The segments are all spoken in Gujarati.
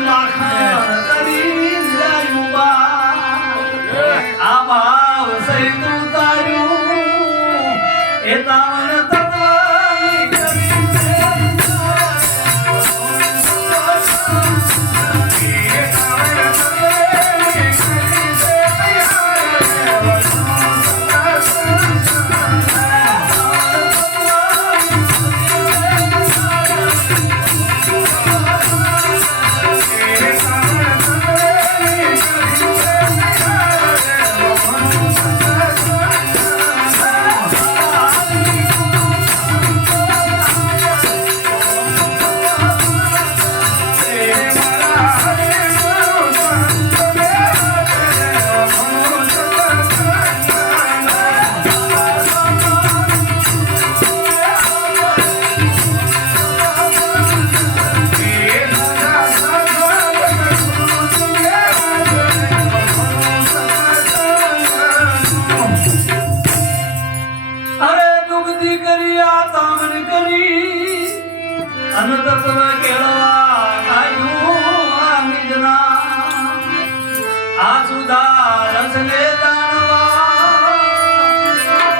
માખણ કરી લાયું બા આ ભાવ સહિત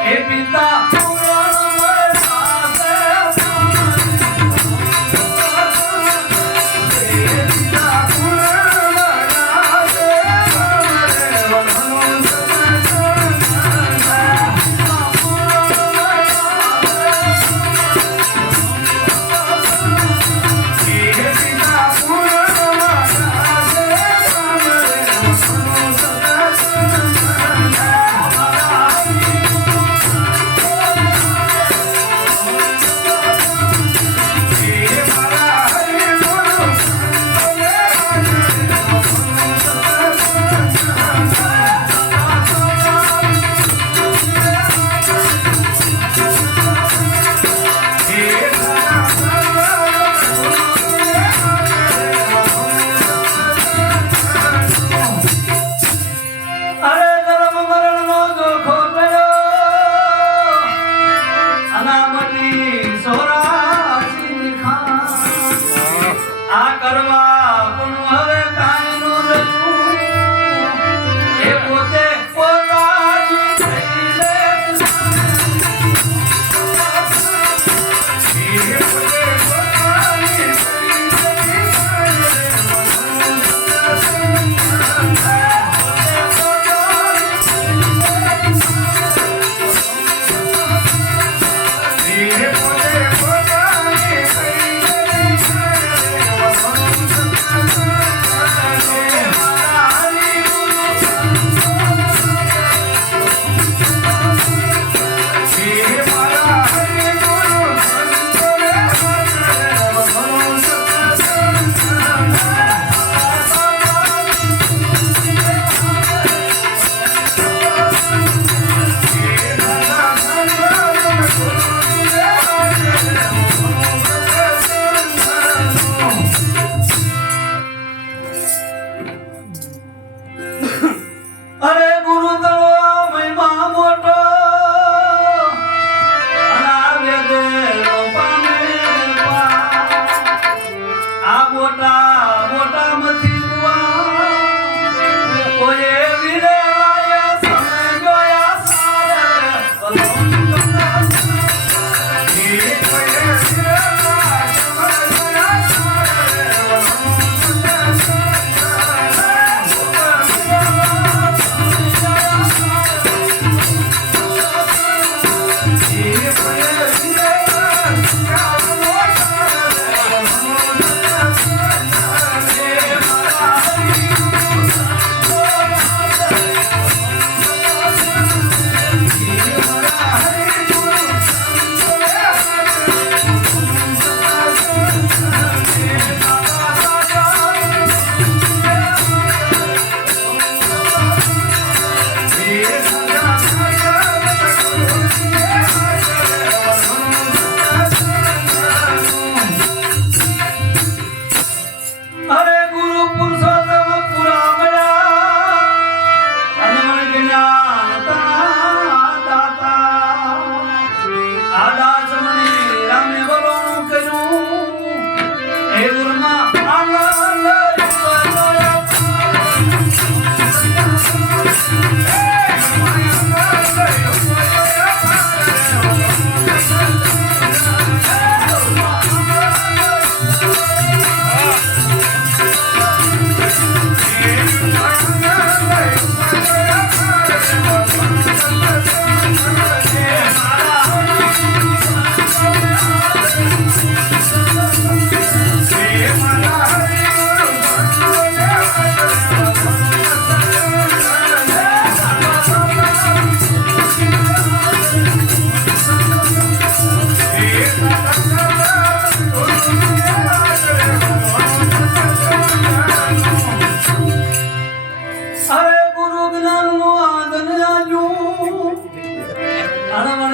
ఏమిందా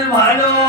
你买咯